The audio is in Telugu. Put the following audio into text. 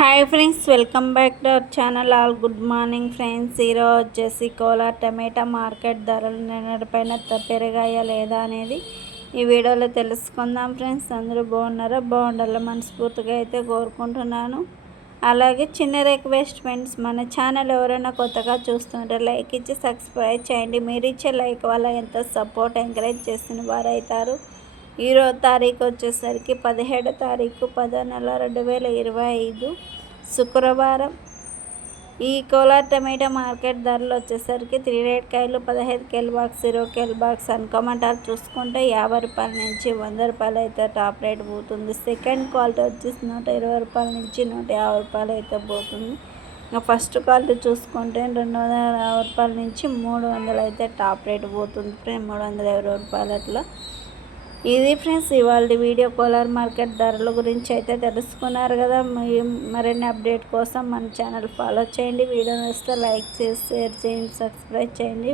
Hi friends welcome back to our channel. All good morning friends. ఈరోజు వచ్చేసి కోలార్ టమాటా మార్కెట్ ధరలు నిన్నటిపైన పెరిగాయా లేదా అనేది ఈ వీడియోలో తెలుసుకుందాం ఫ్రెండ్స్. అందరూ బాగున్నారా? బాగుండాలి మనస్ఫూర్తిగా అయితే కోరుకుంటున్నాను. అలాగే చిన్న రిక్వెస్ట్ ఫ్రెండ్స్ మన ఛానల్ ఎవరైనా కొత్తగా చూస్తుంటే లైక్ ఇచ్చి సబ్స్క్రైబ్ చేయండి. మీరు ఇచ్చే లైక్ వల్ల ఎంత సపోర్ట్ ఎంకరేజ్ చేసిన వారు అవుతారు ఇరవై తారీఖు వచ్చేసరికి పదిహేడో తారీఖు పదో నెల రెండు వేల ఇరవై ఐదు శుక్రవారం. ఈ కోలార్ టమాటా మార్కెట్ ధరలు వచ్చేసరికి త్రీ రేట్ కాయలు పదహైదు కేల్ బాక్స్ ఇరవై కేల్ బాక్స్ అనుకోమంటారు. చూసుకుంటే యాభై రూపాయల నుంచి వంద రూపాయలు అయితే టాప్ రేట్ పోతుంది. సెకండ్ క్వాలిటీ వచ్చేసి నూట ఇరవై రూపాయల నుంచి నూట యాభై రూపాయలు అయితే పోతుంది. ఇంకా ఫస్ట్ క్వాలిటీ చూసుకుంటే రెండు వందల యాభై రూపాయల నుంచి మూడు వందలు అయితే టాప్ రేట్ పోతుంది. మూడు వందల ఇరవై రూపాయలు అట్లా. ఇది ఫ్రెండ్స్ ఇవాళ వీడియో కోలార్ మార్కెట్ ధరల గురించి అయితే తెలుసుకున్నారు కదా. మరిన్ని అప్డేట్ కోసం మన ఛానల్ ఫాలో చేయండి. వీడియో నచ్చితే లైక్ చేసి షేర్ చేయండి సబ్స్క్రైబ్ చేయండి.